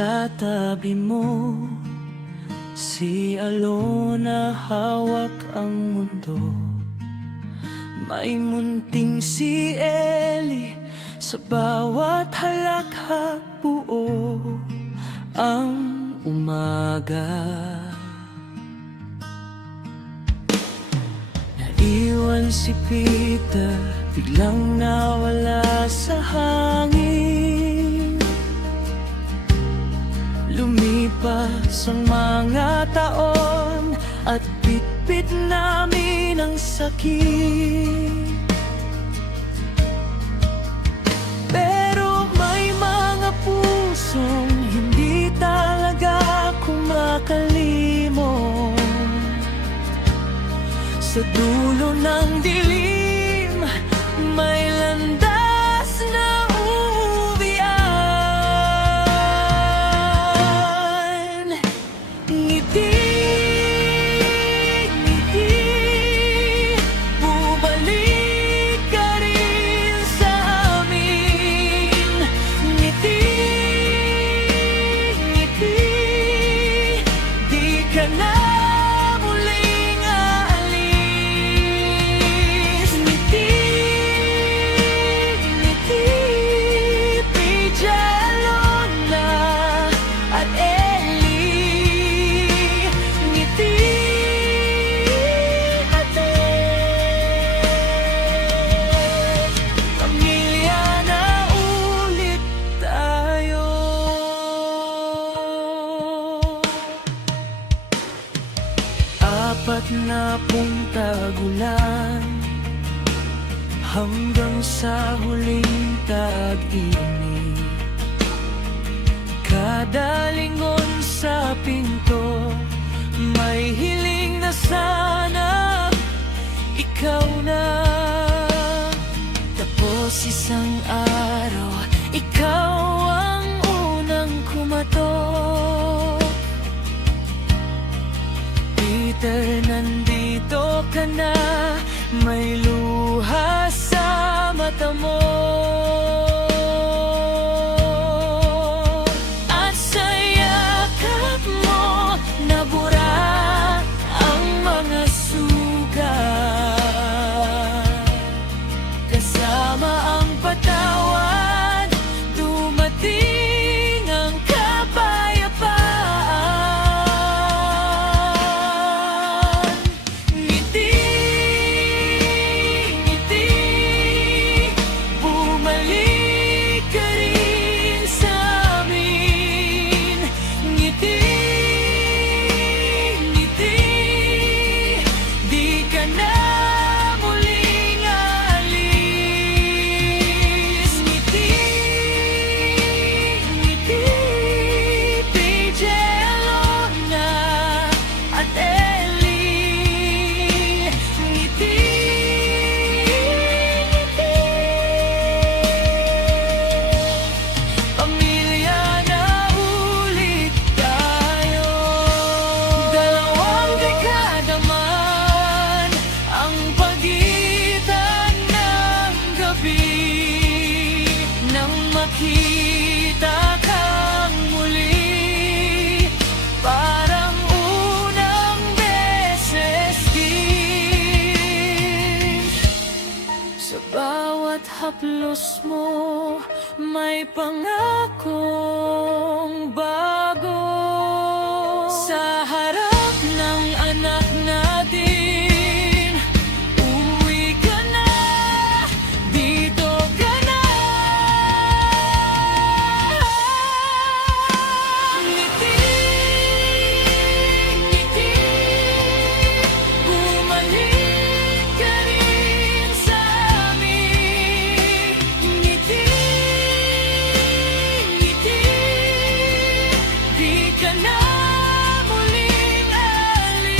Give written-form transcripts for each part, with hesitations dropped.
Sa tabi mo, si Alona, hawak ang mundo. May munting si Ellie, sa bawat halakhak buo ang umaga. Naiwan si Peter, biglang nawala sa hangin. Lumipas ang mga taon at bitbit namin ang sakit. Pero may mga pusong hindi talaga kumakalimot. Sa dulo ng dilim, may landas na uuwian. Ngiti, ngiti, bumalik ka rin sa amin. Ngiti, ngiti, di ka na muling aalis. Ngiti, ngiti, PJ Alona at Ellie. Ngiti natin, pamilya na ulit tayo. Apat na pong tagulan hanggang sa huling tag-init. Kada lingon sa pinto, may hiling na sana ikaw na. Tapos isang araw, ikaw ang unang kumatok. Peter, nandito ka na, may luha sa mata mo. At sa yakap mo, nabura ang mga sugat. Kasama ang patawad, dumating ang kapayapaan. Ngiti, ngiti, bumalik ka rin sa amin. Ngiti, ngiti, di ka na muling aalis. Ngiti, ngiti, PJ Alona at Ellie. Ngiti, ngiti, pamilya na ulit tayo. Dalawang dekada man ang pagitan ng gabi, nang makita kang muli, parang unang beses din. Sa bawat haplos mo, may pangakong bago. Sa harap ng anak natin, uuwi ka na, dito ka na. Ngiti, ngiti, bumalik ka rin sa amin. Ngiti, ngiti, di ka na muling aalis.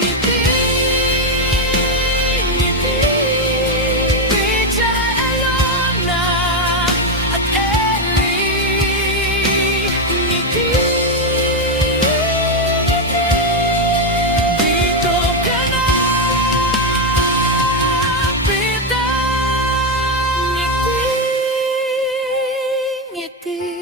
Ngiti, ngiti, PJ Alona at Ellie. Ngiti, ngiti, dito ka na, Peter. Ngiti, ngiti.